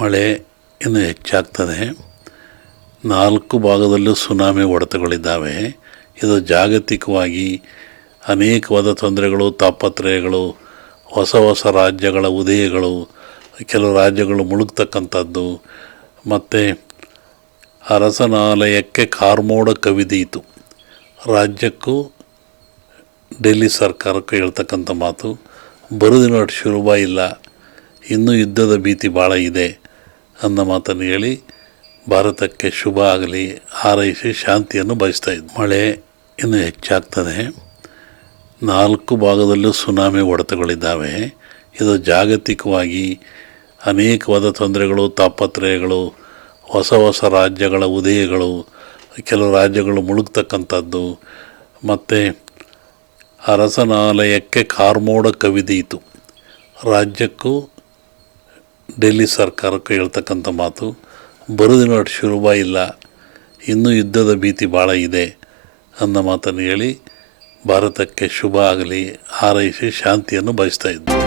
ಮಳೆ ಇನ್ನು ಹೆಚ್ಚಾಗ್ತದೆ. 4 ಭಾಗದಲ್ಲೂ ಸುನಾಮಿ ಹೊಡೆತಗಳಿದ್ದಾವೆ. ಇದು ಜಾಗತಿಕವಾಗಿ ಅನೇಕವಾದ ತೊಂದರೆಗಳು, ತಾಪತ್ರಯಗಳು, ಹೊಸ ಹೊಸ ರಾಜ್ಯಗಳ ಉದಯಗಳು, ಕೆಲವು ರಾಜ್ಯಗಳು ಮುಳುಗ್ತಕ್ಕಂಥದ್ದು, ಮತ್ತು ಅರಸನಾಲಯಕ್ಕೆ ಕಾರ್ಮೋಡ ಕವಿದೀತು. ರಾಜ್ಯಕ್ಕೂ ಡೆಲ್ಲಿ ಸರ್ಕಾರಕ್ಕೂ ಹೇಳ್ತಕ್ಕಂಥ ಮಾತು, ಬರುದಿನ ಅಷ್ಟು ಸುಲಭ ಇಲ್ಲ, ಇನ್ನೂ ಯುದ್ಧದ ಭೀತಿ ಭಾಳ ಇದೆ ಅನ್ನೋ ಮಾತನ್ನು ಹೇಳಿ ಭಾರತಕ್ಕೆ ಶುಭ ಆಗಲಿ ಹಾರೈಸಿ ಶಾಂತಿಯನ್ನು ಬಯಸ್ತಾ ಇದ್ದ. ಮಳೆ ಇನ್ನು ಹೆಚ್ಚಾಗ್ತದೆ. 4 ಭಾಗದಲ್ಲೂ ಸುನಾಮಿ ಹೊಡೆತಗಳಿದ್ದಾವೆ. ಇದು ಜಾಗತಿಕವಾಗಿ ಅನೇಕವಾದ ತೊಂದರೆಗಳು, ತಾಪತ್ರಯಗಳು, ಹೊಸ ಹೊಸ ರಾಜ್ಯಗಳ ಉದಯಗಳು, ಕೆಲವು ರಾಜ್ಯಗಳು ಮುಳುಗ್ತಕ್ಕಂಥದ್ದು, ಮತ್ತು ಅರಸನಾಲಯಕ್ಕೆ ಕಾರ್ಮೋಡ ಕವಿದೀತು. ರಾಜ್ಯಕ್ಕೂ ಡೆಲ್ಲಿ ಸರ್ಕಾರಕ್ಕೂ ಹೇಳ್ತಕ್ಕಂಥ ಮಾತು, ಬರುದಿನ ಅಷ್ಟು ಸುಲಭ ಇಲ್ಲ, ಇನ್ನೂ ಯುದ್ಧದ ಭೀತಿ ಭಾಳ ಇದೆ ಅನ್ನೋ ಮಾತನ್ನು ಹೇಳಿ ಭಾರತಕ್ಕೆ ಶುಭ ಆಗಲಿ ಹಾರೈಸಿ ಶಾಂತಿಯನ್ನು ಬಯಸ್ತಾ ಇದ್ದರು.